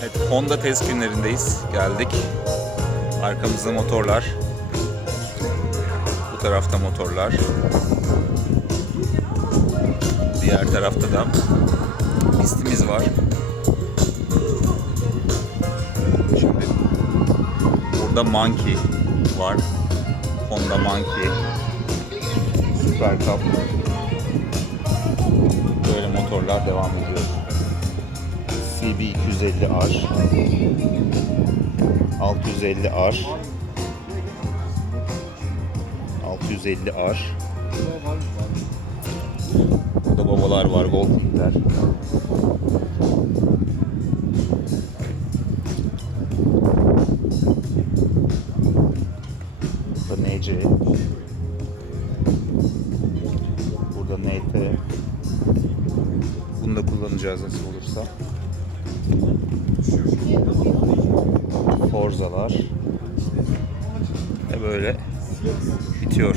Evet, Honda test günlerindeyiz. Geldik. Arkamızda motorlar. Bu tarafta motorlar. Diğer tarafta da pistimiz var. Şimdi burada Monkey var. Honda Monkey. Super Cup. Böyle motorlar devam ediyor. CB 250R 650R 650R Burada babalar var, Goldwing'ler. Burada NC Burada NT Bunu da kullanacağız nasıl olursa. Forzalar ve böyle bitiyor.